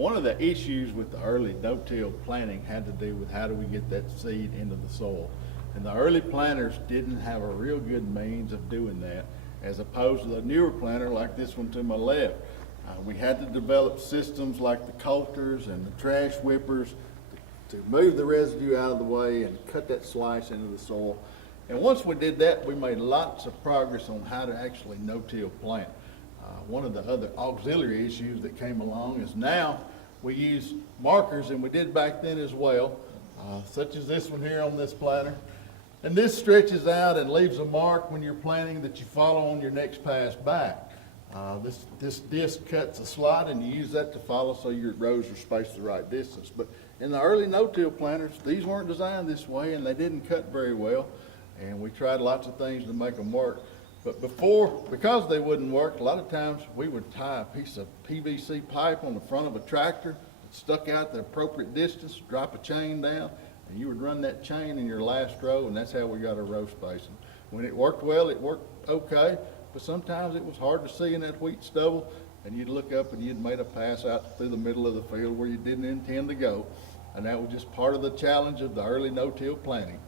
One of the issues with the early no-till planting had to do with how do we get that seed into the soil. And the early planters didn't have a real good means of doing that, as opposed to the newer planter like this one to my left. We had to develop systems like the coulters and the trash whippers to move the residue out of the way and cut that slice into the soil. And once we did that, we made lots of progress on how to actually no-till plant. One of the other auxiliary issues that came along is now we use markers, and we did back then as well, such as this one here on this planter. And this stretches out and leaves a mark when you're planting that you follow on your next pass back. This disc cuts a slot, and you use that to follow so your rows are spaced the right distance. But in the early no-till planters, these weren't designed this way, and they didn't cut very well. And we tried lots of things to make them work. But because they wouldn't work, a lot of times we would tie a piece of PVC pipe on the front of a tractor, stuck out the appropriate distance, drop a chain down, and you would run that chain in your last row, and that's how we got our row spacing. When it worked well, it worked okay, but sometimes it was hard to see in that wheat stubble, and you'd look up and you'd made a pass out through the middle of the field where you didn't intend to go, and that was just part of the challenge of the early no-till planting.